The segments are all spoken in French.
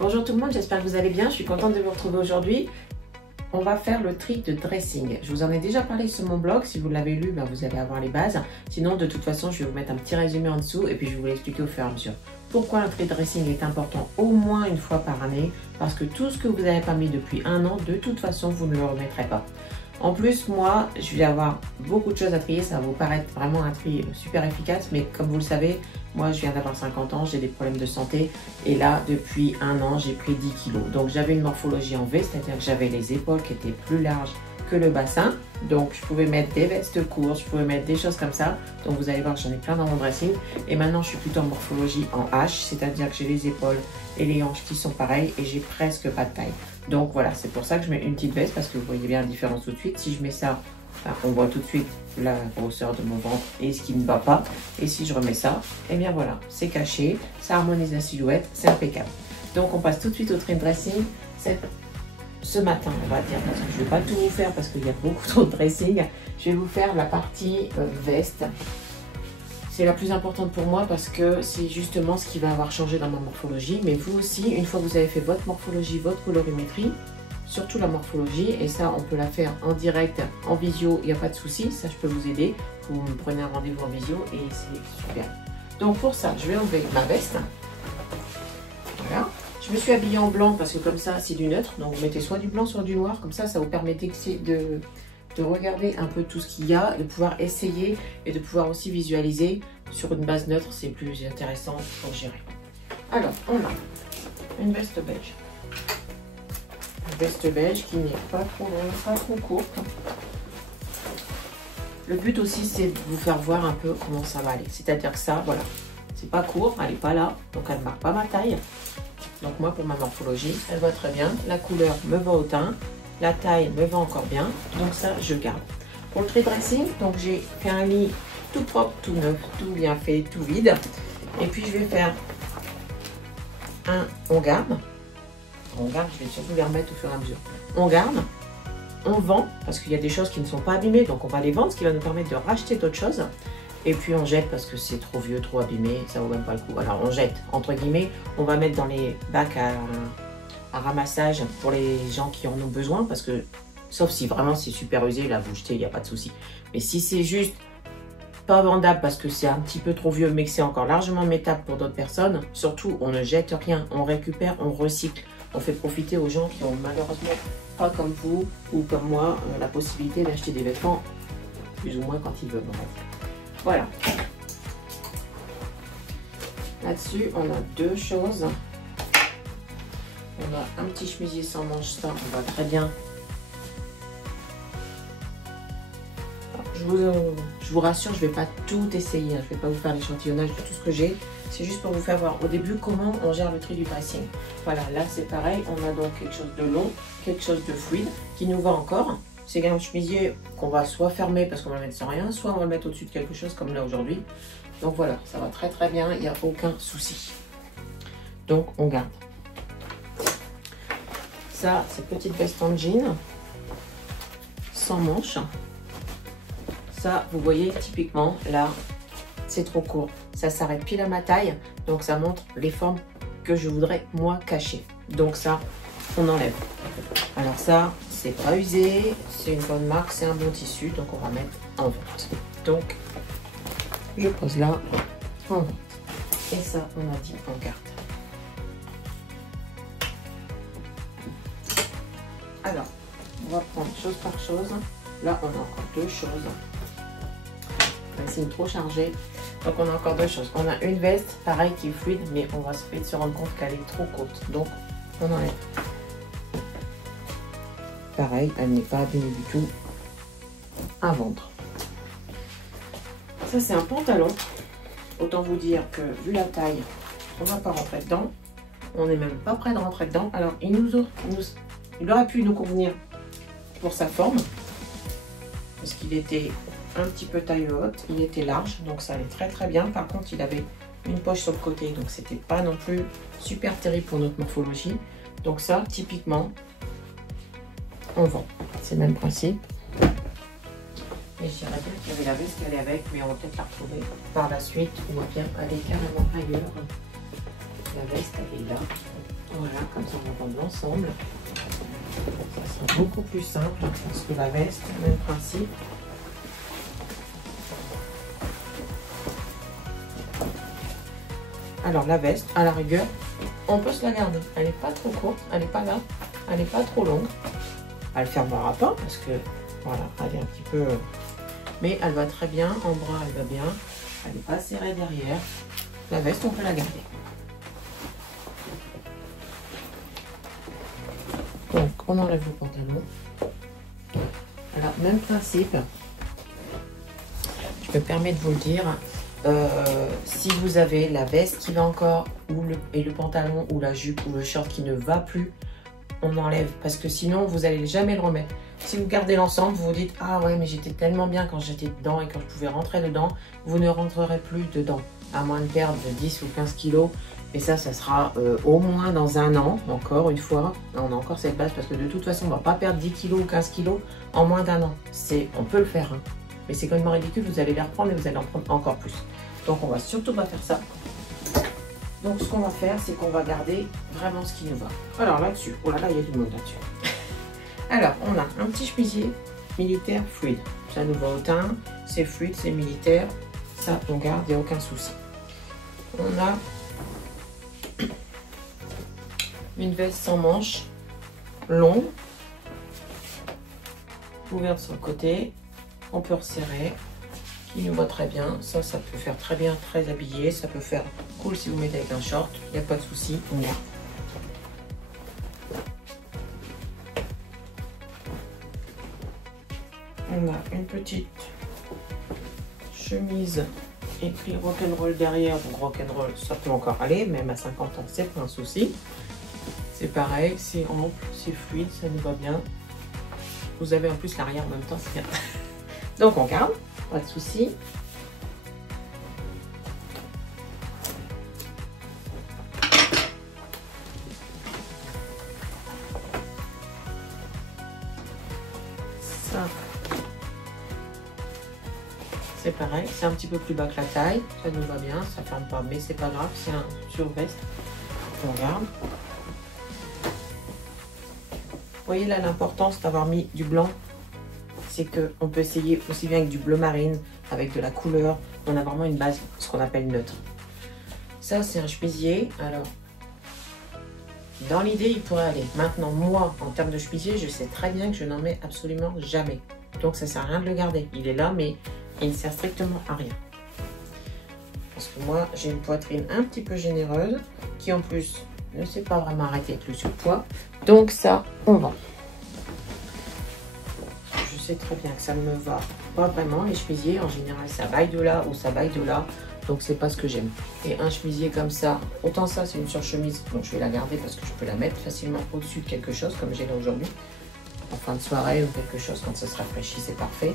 Bonjour tout le monde, j'espère que vous allez bien. Je suis contente de vous retrouver aujourd'hui. On va faire le tri de dressing. Je vous en ai déjà parlé sur mon blog. Si vous l'avez lu, vous allez avoir les bases. Sinon, de toute façon, je vais vous mettre un petit résumé en dessous et puis je vais vous l'expliquer au fur et à mesure. Pourquoi un tri de dressing est important au moins une fois par année? Parce que tout ce que vous n'avez pas mis depuis un an, de toute façon, vous ne le remettrez pas. En plus, moi, je vais avoir beaucoup de choses à trier. Ça va vous paraître vraiment un tri super efficace. Mais comme vous le savez, moi, je viens d'avoir 50 ans, j'ai des problèmes de santé. Et là, depuis un an, j'ai pris 10 kilos. Donc, j'avais une morphologie en V, c'est-à-dire que j'avais les épaules qui étaient plus larges que le bassin. Donc, je pouvais mettre des vestes courtes, je pouvais mettre des choses comme ça. Donc, vous allez voir, j'en ai plein dans mon dressing. Et maintenant, je suis plutôt en morphologie en H, c'est-à-dire que j'ai les épaules et les hanches qui sont pareilles et j'ai presque pas de taille. Donc voilà, c'est pour ça que je mets une petite veste parce que vous voyez bien la différence tout de suite. Si je mets ça, on voit tout de suite la grosseur de mon ventre et ce qui ne va pas. Et si je remets ça, et bien voilà, c'est caché, ça harmonise la silhouette, c'est impeccable. Donc on passe tout de suite au train dressing. Ce matin, on va dire, parce que je ne vais pas tout vous faire parce qu'il y a beaucoup trop de dressing. Je vais vous faire la partie veste. C'est la plus importante pour moi parce que c'est justement ce qui va avoir changé dans ma morphologie. Mais vous aussi, une fois que vous avez fait votre morphologie, votre colorimétrie, surtout la morphologie, et ça on peut la faire en direct, en visio, il n'y a pas de souci, ça je peux vous aider. Vous me prenez un rendez-vous en visio et c'est super. Donc pour ça, je vais enlever ma veste. Voilà. Je me suis habillée en blanc parce que comme ça c'est du neutre. Donc vous mettez soit du blanc, soit du noir. Comme ça, ça vous permet de regarder un peu tout ce qu'il y a, de pouvoir essayer et de pouvoir aussi visualiser sur une base neutre, c'est plus intéressant pour gérer. Alors, on a une veste beige. Une veste beige qui n'est pas trop courte. Le but aussi, c'est de vous faire voir un peu comment ça va aller. C'est-à-dire que ça, voilà, c'est pas court, elle n'est pas là, donc elle ne marque pas ma taille. Donc moi, pour ma morphologie, elle va très bien. La couleur me va au teint. La taille me va encore bien, donc ça je garde. Pour le tri dressing, donc j'ai fait un lit tout propre, tout neuf, tout bien fait, tout vide. Et puis je vais faire un on garde. On garde, je vais surtout les remettre au fur et à mesure. On garde, on vend, parce qu'il y a des choses qui ne sont pas abîmées, donc on va les vendre, ce qui va nous permettre de racheter d'autres choses. Et puis on jette parce que c'est trop vieux, trop abîmé, ça vaut même pas le coup. Alors on jette, entre guillemets, on va mettre dans les bacs à ramassage pour les gens qui en ont besoin, parce que sauf si vraiment c'est super usé, là vous jetez, il n'y a pas de souci. Mais si c'est juste pas vendable parce que c'est un petit peu trop vieux mais que c'est encore largement mettable pour d'autres personnes, surtout on ne jette rien, on récupère, on recycle, on fait profiter aux gens qui ont malheureusement pas comme vous ou comme moi la possibilité d'acheter des vêtements plus ou moins quand ils veulent. Voilà. Là-dessus on a deux choses. On a un petit chemisier sans manche, ça on va très bien. Je vous rassure, je ne vais pas tout essayer, je ne vais pas vous faire l'échantillonnage de tout ce que j'ai. C'est juste pour vous faire voir au début comment on gère le tri du dressing. Voilà, là c'est pareil, on a donc quelque chose de long, quelque chose de fluide qui nous va encore. C'est un chemisier qu'on va soit fermer parce qu'on va le mettre sans rien, soit on va le mettre au-dessus de quelque chose comme là aujourd'hui. Donc voilà, ça va très très bien, il n'y a aucun souci. Donc on garde. Ça, c'est petite veste en jean, sans manches. Ça, vous voyez, typiquement, là, c'est trop court. Ça s'arrête pile à ma taille, donc ça montre les formes que je voudrais, moi, cacher. Donc ça, on enlève. Alors ça, c'est pas usé, c'est une bonne marque, c'est un bon tissu, donc on va mettre en vente. Donc, je pose là, en vente. Et ça, on a dit, on garde. Alors, on va prendre chose par chose. Là, on a encore deux choses. C'est trop chargé. Donc, on a encore deux choses. On a une veste, pareil, qui est fluide, mais on va vite se rendre compte qu'elle est trop courte. Donc, on enlève. Pareil, elle n'est pas abîmée du tout. À vendre. Ça, c'est un pantalon. Autant vous dire que, vu la taille, on ne va pas rentrer dedans. On n'est même pas prêt de rentrer dedans. Alors, il aurait pu nous convenir pour sa forme, parce qu'il était un petit peu taille haute, il était large, donc ça allait très très bien. Par contre, il avait une poche sur le côté, donc c'était pas non plus super terrible pour notre morphologie. Donc ça, typiquement, on vend. C'est le même principe. Et je dirais bien qu'il y avait la veste qu'elle est avec, mais on va peut-être la retrouver par la suite, ou bien aller carrément ailleurs. La veste, elle est là. Voilà, comme ça on va vendre l'ensemble. Ça sera beaucoup plus simple parce que la veste, même principe. Alors la veste, à la rigueur, on peut se la garder. Elle n'est pas trop courte, elle n'est pas là, elle n'est pas trop longue. Elle ne fermera pas parce que voilà, elle est un petit peu... Mais elle va très bien, en bras elle va bien. Elle n'est pas serrée derrière. La veste, on peut la garder. Donc on enlève le pantalon. Alors même principe. Je me permets de vous le dire. Si vous avez la veste qui va encore et le pantalon ou la jupe ou le short qui ne va plus, on enlève parce que sinon vous n'allez jamais le remettre. Si vous gardez l'ensemble, vous vous dites ah ouais mais j'étais tellement bien quand j'étais dedans et quand je pouvais rentrer dedans, vous ne rentrerez plus dedans à moins de perdre de 10 ou 15 kilos. Et ça sera au moins dans un an, encore une fois. On a encore cette base parce que de toute façon on ne va pas perdre 10 kilos ou 15 kilos en moins d'un an. On peut le faire hein. Mais c'est complètement ridicule, vous allez les reprendre et vous allez en prendre encore plus. Donc on va surtout pas faire ça. Donc ce qu'on va faire, c'est qu'on va garder vraiment ce qui nous va. Alors là-dessus, oh là là, il y a du monde là-dessus. Alors on a un petit chemisier militaire fluide. Ça nous va au teint, c'est fluide, c'est militaire. Ça on garde, il n'y a aucun souci. On a une veste sans manches, longue, ouverte sur le côté. On peut resserrer, qui nous va très bien. Ça peut faire très bien, très habillé. Ça peut faire cool si vous mettez avec un short. Il n'y a pas de souci, on garde. On a une petite chemise écrit rock'n'roll derrière. Donc rock'n'roll, ça peut encore aller, même à 50 ans, c'est pas un souci. C'est pareil, c'est ample, c'est fluide, ça nous va bien. Vous avez en plus l'arrière en même temps, c'est bien. Donc on garde, pas de souci. Ça, c'est pareil, c'est un petit peu plus bas que la taille, ça nous va bien, ça ferme pas, mais c'est pas grave, c'est un surveste. On garde. Vous voyez là l'importance d'avoir mis du blanc. C'est qu'on peut essayer aussi bien avec du bleu marine, avec de la couleur. On a vraiment une base, ce qu'on appelle neutre. Ça, c'est un chemisier. Alors, dans l'idée, il pourrait aller. Maintenant, moi, en termes de chemisier, je sais très bien que je n'en mets absolument jamais. Donc, ça ne sert à rien de le garder. Il est là, mais il ne sert strictement à rien. Parce que moi, j'ai une poitrine un petit peu généreuse, qui en plus ne sait pas vraiment arrêter avec le surpoids. Donc ça, on vend. Je sais très bien que ça ne me va pas vraiment. Les chemisiers, en général, ça baille de là ou ça baille de là. Donc, c'est pas ce que j'aime. Et un chemisier comme ça, autant ça, c'est une surchemise. Donc, je vais la garder parce que je peux la mettre facilement au-dessus de quelque chose, comme j'ai là aujourd'hui. En fin de soirée ou quelque chose, quand ça se rafraîchit, c'est parfait.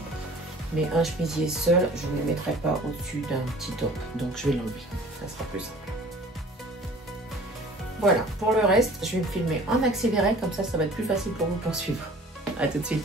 Mais un chemisier seul, je ne le mettrai pas au-dessus d'un petit top. Donc, je vais l'enlever. Ça sera plus simple. Voilà, pour le reste, je vais me filmer en accéléré. Comme ça va être plus facile pour vous poursuivre. A tout de suite.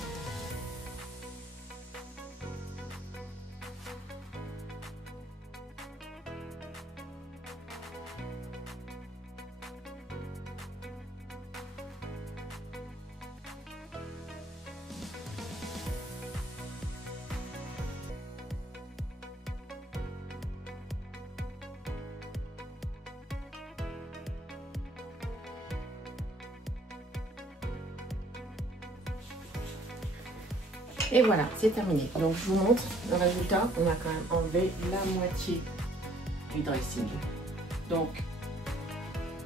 Et voilà, c'est terminé. Donc je vous montre le résultat. On a quand même enlevé la moitié du dressing. Donc,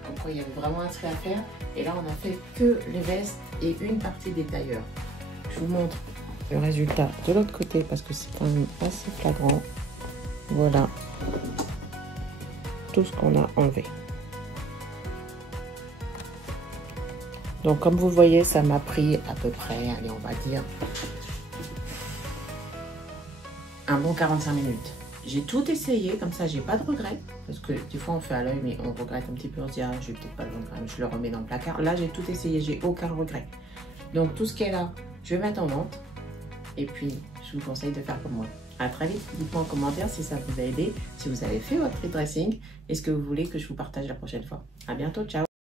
comme quoi il y avait vraiment un trait à faire. Et là, on a fait que les vestes et une partie des tailleurs. Je vous montre le résultat de l'autre côté parce que c'est quand même assez flagrant. Voilà tout ce qu'on a enlevé. Donc comme vous le voyez, ça m'a pris à peu près, allez on va dire, un bon 45 minutes. J'ai tout essayé, comme ça j'ai pas de regrets. Parce que des fois on fait à l'œil mais on regrette un petit peu, on se dit ah je vais peut-être pas le vendre, je le remets dans le placard. Là j'ai tout essayé, j'ai aucun regret. Donc tout ce qui est là, je vais mettre en vente. Et puis je vous conseille de faire comme moi. À très vite. Dites-moi en commentaire si ça vous a aidé, si vous avez fait votre dressing et ce que vous voulez que je vous partage la prochaine fois. À bientôt, ciao!